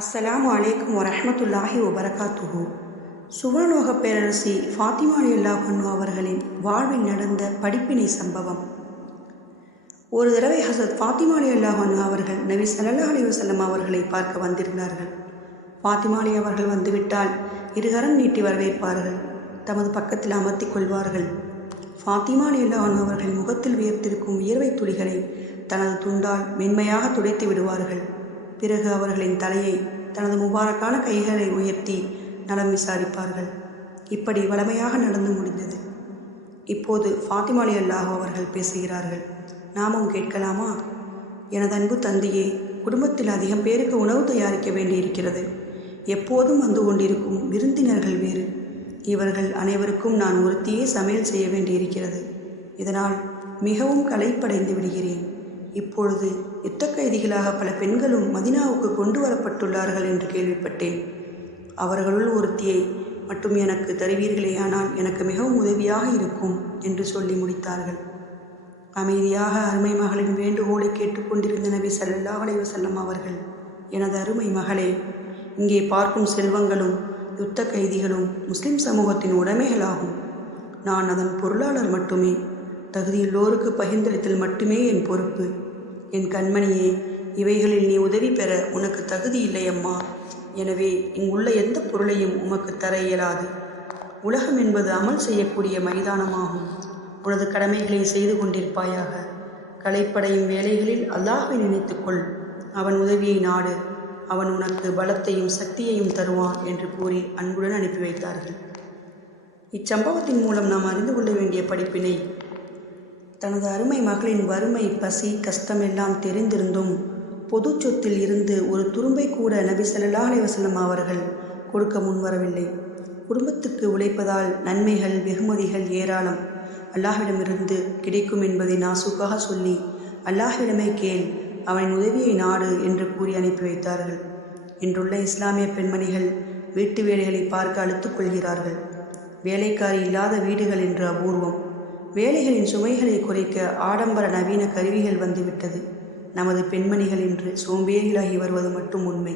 அஸ்ஸலாமு அலைக்கும் வரமத்துல்லாஹி வபரகாத்துஹு. சுவர்ணோக பேரரசி ஃபாத்திமா அல்லாஹ் அன்ஹு அவர்களின் வாழ்வில் நடந்த படிப்பினை சம்பவம். ஒரு தடவை ஹசரத் ஃபாத்திமா அலி அல்லாஹ் அன்ஹு அவர்கள் நபி சல்லா அலி வசல்லம் அவர்களை பார்க்க வந்திருந்தார்கள். ஃபாத்திமா அலி அவர்கள் வந்துவிட்டால் இருகரம் நீட்டி வரவேற்பார்கள். தமது பக்கத்தில் அமர்த்திக் கொள்வார்கள். ஃபாத்திமா அலி அல்லா அன்ஹு அவர்கள் முகத்தில் வியர்த்திருக்கும் வியர்வை துளிகளை தனது துண்டால் மென்மையாக துடைத்து விடுவார்கள். பிறகு அவர்களின் தலையை தனது முபாரக்கான கைகளை உயர்த்தி நலம் விசாரிப்பார்கள். இப்படி வளமையாக நடந்து முடிந்தது. இப்போது ஃபாத்திமாலி அல்லாஹ் அவர்கள் பேசுகிறார்கள். நாமும் கேட்கலாமா? எனது அன்பு தந்தையே குடும்பத்தில் அதிகம் பேருக்கு உணவு தயாரிக்க வேண்டியிருக்கிறது. எப்போதும் வந்து கொண்டிருக்கும் விருந்தினர்கள் வேறு. இவர்கள் அனைவருக்கும் நான் ஒருத்தியே சமையல் செய்ய வேண்டியிருக்கிறது. இதனால் மிகவும் களைப்படைந்து விடுகிறேன். இப்பொழுது யுத்த கைதிகளாக பல பெண்களும் மதினாவுக்கு கொண்டு வரப்பட்டுள்ளார்கள் என்று கேள்விப்பட்டேன். அவர்களுள் ஒருத்தியை மட்டும் எனக்கு தருவீர்களேயானால் எனக்கு மிகவும் உதவியாக இருக்கும் என்று சொல்லி முடித்தார்கள். அமைதியாக அருமை மகளின் வேண்டுகோளை கேட்டுக்கொண்டிருந்த நபி சல்லா அலைஹி அவர்கள் எனது அருமை மகளே இங்கே பார்க்கும் செல்வங்களும் யுத்த கைதிகளும் முஸ்லிம் சமூகத்தின் உடைமைகளாகும். நான் அதன் பொருளாளர் மட்டுமே. தகுதியுள்ளோருக்கு பகிர்ந்தளித்தல் மட்டுமே என் பொறுப்பு. என் கண்மணியே இவைகளில் நீ உதவி பெற உனக்கு தகுதி இல்லை அம்மா எனவே இங்குள்ள எந்த பொருளையும் உமக்கு தர இயலாது. உலகம் என்பது அமல் செய்யக்கூடிய மைதானமாகும். உனது கடமைகளை செய்து கொண்டிருப்பாயாக. கலைப்படையும் வேலைகளில் அல்லாஹை நினைத்துக்கொள். அவன் உதவியை நாடு. அவன் உனக்கு பலத்தையும் சக்தியையும் தருவான் என்று கூறி அன்புடன் அனுப்பி வைத்தார்கள். இச்சம்பவத்தின் மூலம் நாம் அறிந்து கொள்ள வேண்டிய படிப்பினை தனது அருமை மகளின் வறுமை பசி கஷ்டமெல்லாம் தெரிந்திருந்தும் பொது சொத்தில் இருந்து ஒரு துரும்பை கூட நபி ஸல்லல்லாஹு அலைஹி அவர்கள் கொடுக்க முன்வரவில்லை. குடும்பத்துக்கு உழைப்பதால் நன்மைகள் வெகுமதிகள் ஏராளம். அல்லாஹ்விடமிருந்து கிடைக்கும் என்பதை நாசுக்காக சொல்லி அல்லாஹ்விடமே கேள் அவனின் உதவியை நாடு என்று கூறி அனுப்பி வைத்தார்கள். இன்றுள்ள இஸ்லாமிய பெண்மணிகள் வீட்டு வேலைகளை பார்க்க அழுத்துக் கொள்கிறார்கள். வேலைக்காரி இல்லாத வீடுகள் என்று அபூர்வம். வேலைகளின் சுமைகளை குறைக்க ஆடம்பர நவீன கருவிகள் வந்துவிட்டது. நமது பெண்மணிகள் இன்று சோம்பேறிகளாகி வருவது மட்டும் உண்மை.